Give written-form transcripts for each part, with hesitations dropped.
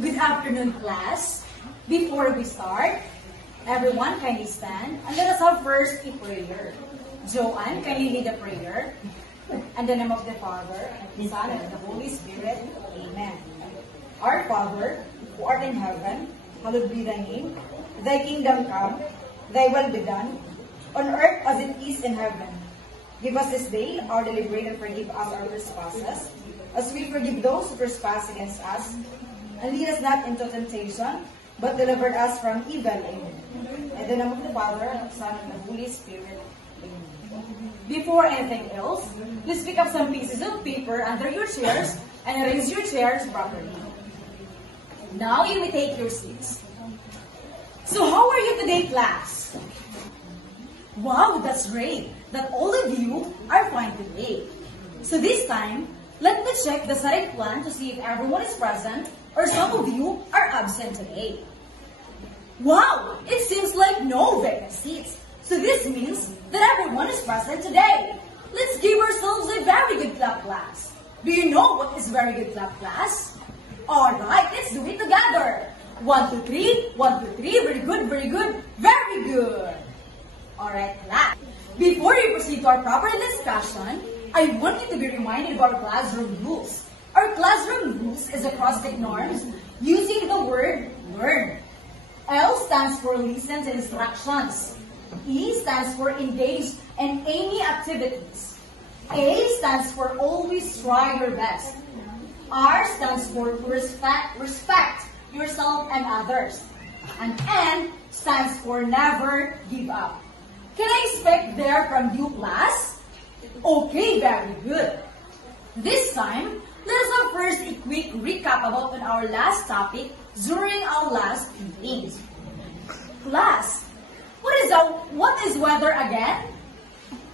Good afternoon, class. Before we start, everyone kindly stand and let us have first a prayer. Joanne, kindly lead the prayer. In the name of the Father, and the Son, and the Holy Spirit. Amen. Our Father, who art in heaven, hallowed be thy name. Thy kingdom come, thy will be done, on earth as it is in heaven. Give us this day our daily bread, and forgive us our trespasses, as we forgive those who trespass against us. And lead us not into temptation, but deliver us from evil. Amen. In the name of the Father, and the Son, and the Holy Spirit. Amen. Before anything else, please pick up some pieces of paper under your chairs and arrange your chairs properly. Now you may take your seats. So how are you today, class? Wow, that's great that all of you are fine today. So this time, let me check the study plan to see if everyone is present or some of you are absent today. Wow, it seems like no vacant seats. So this means that everyone is present today. Let's give ourselves a very good clap, class. Do you know what is very good clap, class? Alright, let's do it together. 1, 2, 3, 1, 2, 3, very good, very good, very good. Alright, class. Before we proceed to our proper discussion, I want you to be reminded of our classroom rules. Our classroom rules is acrostic norms using the word learn. L stands for listen to instructions. E stands for engage in any activities. A stands for always try your best. R stands for respect yourself and others. And N stands for never give up. Can I expect there from you, class? Okay, very good. This time, let us have first a quick recap about our last topic during our last meetings. Class, what is weather again?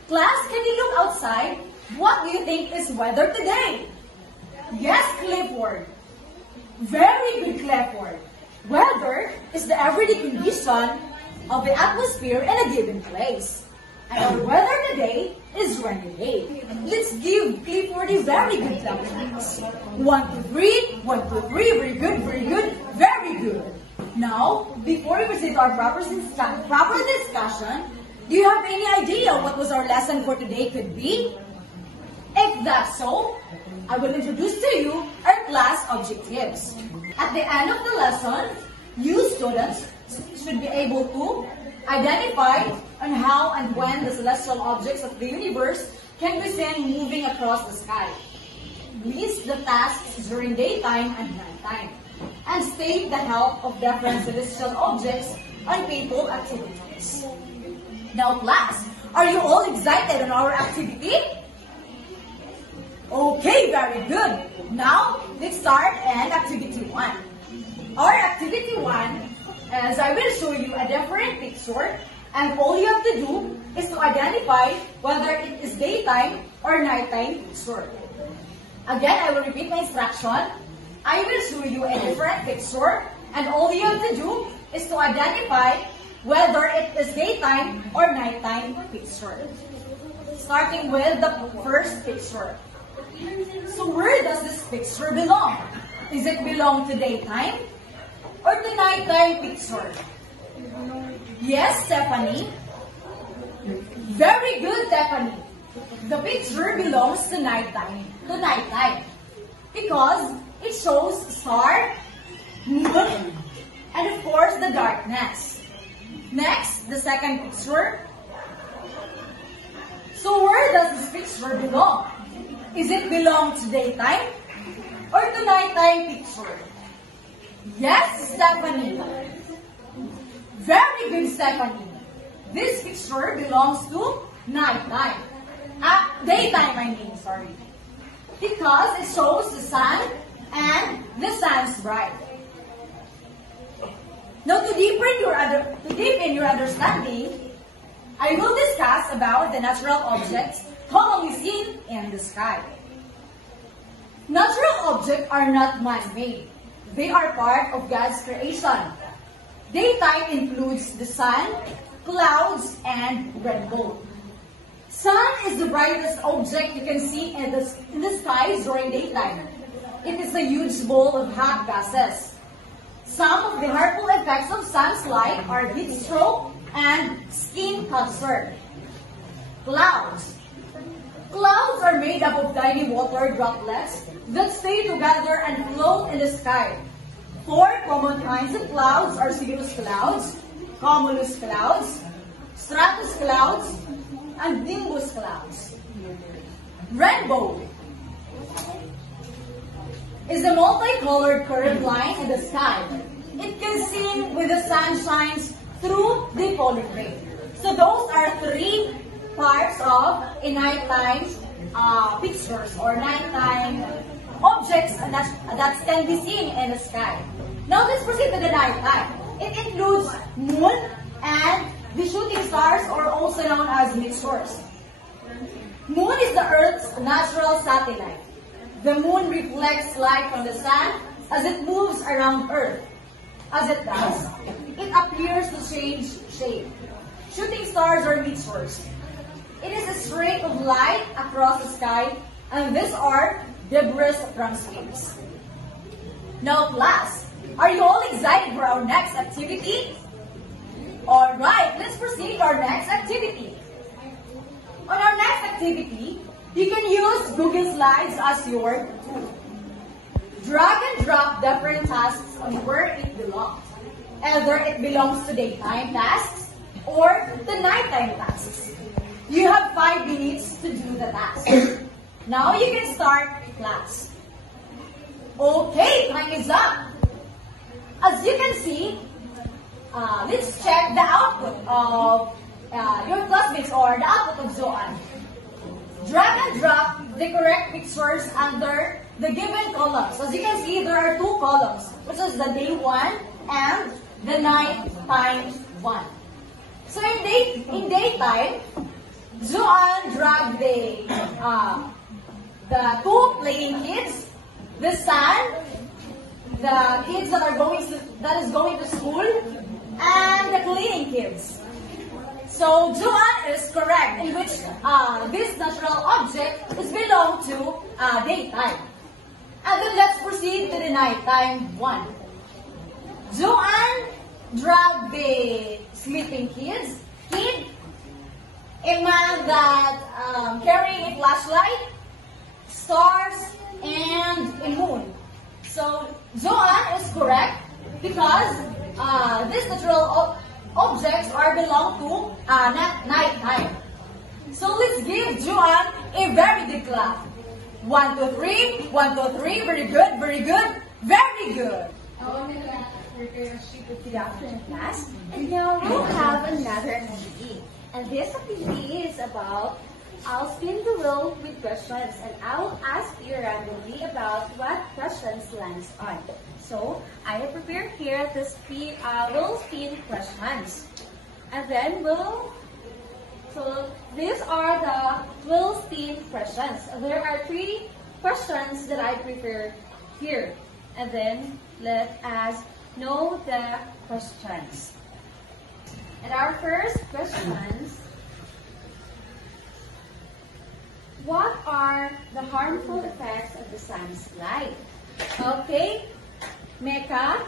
Class, can you look outside? What do you think is weather today? Yes, Clifford. Very good, Clifford. Weather is the everyday condition of the atmosphere in a given place. And our weather today is rainy day. Let's give Clifford a very good clap. 1, 2, 3, 1, 2, 3, very good, very good. Now, before we proceed to our proper discussion, do you have any idea what was our lesson for today could be? If that's so, I will introduce to you our class objectives. At the end of the lesson, you students should be able to identify on how and when the celestial objects of the universe can be seen moving across the sky. List the tasks during daytime and nighttime, and state the help of different celestial objects on people activities. Now class, are you all excited on our activity? Okay, very good. Now, let's start and activity 1. Our activity 1 is I will show you a different picture, and all you have to do is to identify whether it is daytime or nighttime picture. Again, I will repeat my instruction. I will show you a different picture, and all you have to do is to identify whether it is daytime or nighttime picture. Starting with the first picture. So where does this picture belong? Does it belong to daytime or to nighttime picture? Yes, Stephanie. Very good, Stephanie. The picture belongs to nighttime. Because it shows star, moon, and of course the darkness. Next, the second picture. So where does this picture belong? Is it belong to daytime or to nighttime picture? Yes, Stephanie. Very good, Stephanie. This picture belongs to nighttime. Daytime, sorry. Because it shows the sun and the sun's bright. Now, to deepen your understanding, I will discuss about the natural objects commonly seen in the sky. Natural objects are not man-made. They are part of God's creation. Daytime includes the sun, clouds, and rainbow. Sun is the brightest object you can see in the sky during daytime. It is a huge ball of hot gases. Some of the harmful effects of sun's light are heat stroke and skin cancer. Clouds. Clouds are made up of tiny water droplets that stay together and float in the sky. Four common kinds of clouds are cirrus clouds, cumulus clouds, stratus clouds, and nimbus clouds. Rainbow is a multicolored curved line in the sky. It can be seen with the sun shines through the polar ray. So those are three parts of a nighttime pictures or nighttime objects that can be seen in the sky. Now let's proceed to the nighttime. It includes moon and the shooting stars, or also known as meteors. Moon is the Earth's natural satellite. The moon reflects light from the sun as it moves around Earth. As it does, it appears to change shape. Shooting stars are meteors. It is a streak of light across the sky, and these are debris from space. Now class, are you all excited for our next activity? Alright, let's proceed to our next activity. On our next activity, you can use Google Slides as your tool. Drag and drop different tasks on where it belongs. Either it belongs to daytime tasks or the nighttime tasks. You have 5 minutes to do the task. Now you can start class. Okay, time is up. As you can see, let's check the output of your classmates or the output of Joanne. Drag and drop the correct pictures under the given columns. As you can see, there are 2 columns, which is the day 1 and the nighttime 1. So in daytime, Joanne dragged the 2 playing kids, the sun, the kids that is going to school, and the cleaning kids. So Joanne is correct, in which this natural object is belong to daytime. And then let's proceed to the nighttime 1. Joanne dragged the sleeping kid, a man that carrying a flashlight, stars, and a moon. So Joanne is correct because these natural objects belong to nighttime. So let's give Joanne a very good clap. 1, 2, 3. 1, 2, 3. Very good. Very good. Very good. Good afternoon, class. And now we'll have another activity. And this activity is about, I'll spin the wheel with questions and I'll ask you randomly about what questions lands on. So, I have prepared here the wheel spin questions. And then so these are the wheel spin questions. There are 3 questions that I prepared here. And then let us know the questions. And our first questions, what are the harmful effects of the sun's light? Okay, Mecca?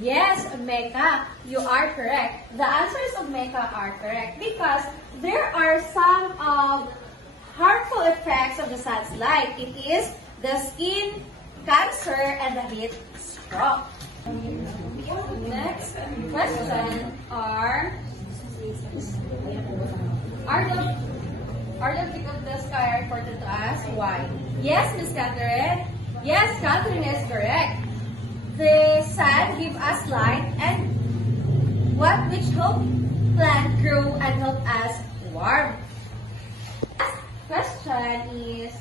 Yes, Mecca, you are correct. The answers of Mecca are correct because there are some harmful effects of the sun's light. It is the skin cancer and the heat stroke. Next question are the peak of the sky are important to us? Why? Yes, Miss Catherine. Yes, Catherine is correct. The sun gives us light and which help plant grow and help us warm. Last question is,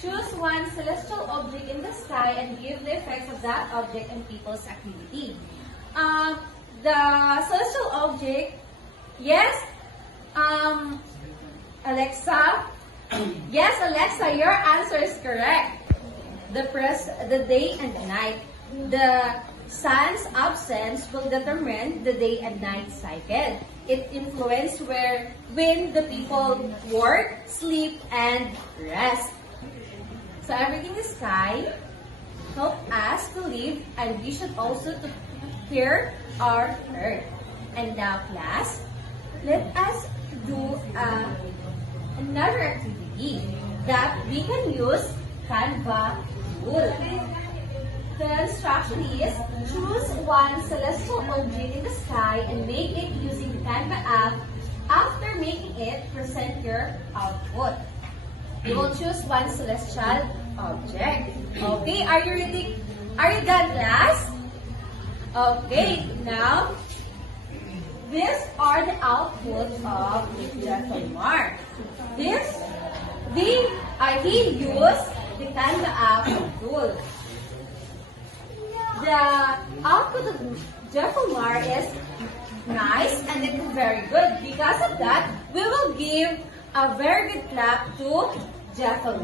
choose one celestial object in the sky and give the effects of that object on people's activity. The celestial object, yes, Alexa. Yes, Alexa, your answer is correct. The day and the night. The sun's absence will determine the day and night cycle. It influences when the people work, sleep, and rest. So everything in the sky help us to live, and we should also to care our earth. And now, class, let us do another activity that we can use Canva tool. The instruction is choose one celestial object in the sky and make it using the Canva app. After making it, present your output. You will choose one celestial object. Okay, are you ready? Are you done, class? Okay, now, these are the outputs of Jeffrey. He used the Canva app tool. The output of Jeffrey is nice and it is very good. Because of that, we will give a very good clap to Jeffrey.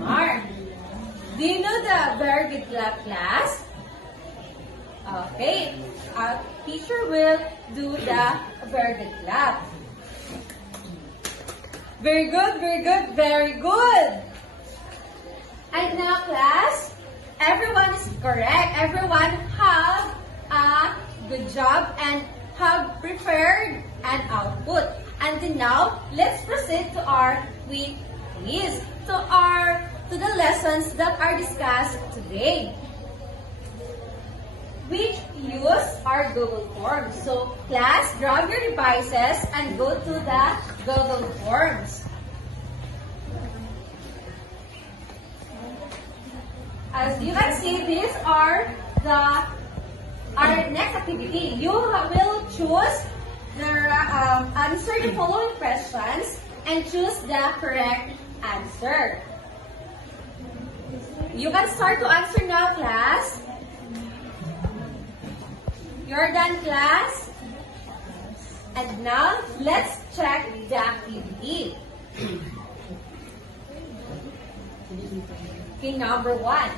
Do you know the very good clap, class? Okay, our teacher will do the very good clap. Very good, very good, very good. And now, class, everyone is correct. Everyone have a good job and have prepared an output. And now, let's proceed to our quick quiz. To the lessons that are discussed today. We use our Google Forms. So, class, grab your devices and go to the Google Forms. As you can see, these are our next activity. You will choose answer the following questions and choose the correct answer. You can start to answer now, class. You're done, class? And now, let's check the activity. Okay, number 1.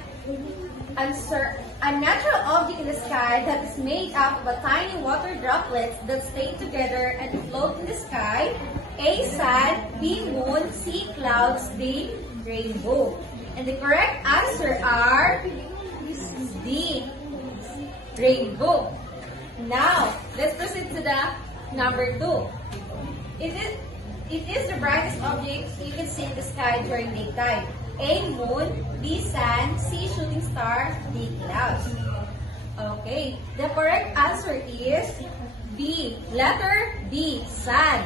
Answer a natural object in the sky that is made up of tiny water droplets that stay together and float in the sky. A, sun, B, moon, C, clouds, D, rainbow. And the correct answer are D, rainbow. Now, let's proceed to the number 2. It is the brightest object you can see in the sky during daytime. A, moon, B, sun, C, shooting star, D, clouds. Okay, the correct answer is B, letter D, sun.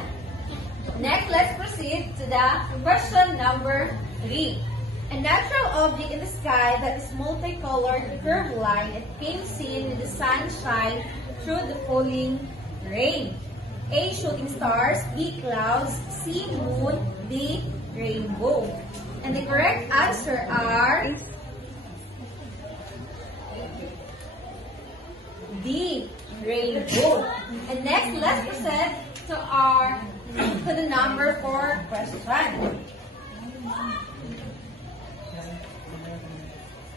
Next, let's proceed to the question number 3. A natural object in the sky that is multicolored curved line that can seen with the sunshine through the falling rain. A, shooting stars, B, clouds, C, moon, D, rainbow. And the correct answer are D, rainbow. And next, let's proceed to the number 4 question.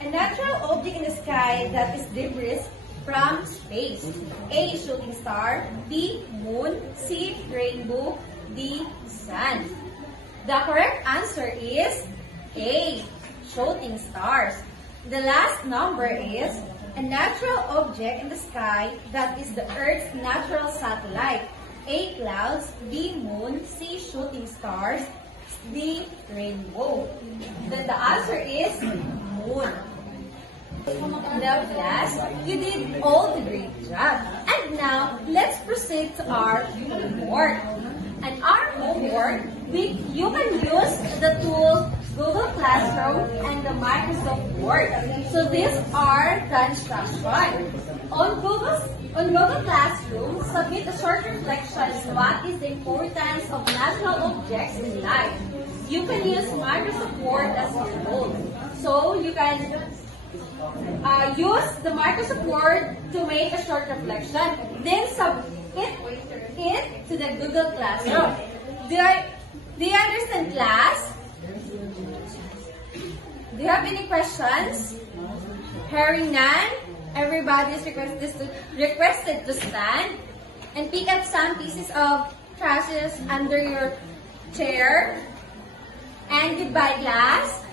A natural object in the sky that is debris from space. A, shooting star, B, moon, C, rainbow, D, sun. The correct answer is A, shooting stars. The last number is a natural object in the sky that is the Earth's natural satellite. A, clouds, B, moon, C, shooting stars, D, rainbow. Then the answer is moon. Now, class, you did all the great job. And now, let's proceed to our homework. And our homework, you can use the tools Google Classroom and the Microsoft Word. So these are the instructions. On Google Classroom, submit a short reflection on what is the importance of natural objects in life. You can use Microsoft Word as your tool. So you can use the Microsoft Word to make a short reflection. Then submit it to the Google Classroom. Do you understand, class? Do you have any questions? Hearing none, everybody is requested to stand and pick up some pieces of trashes under your chair. And goodbye, class.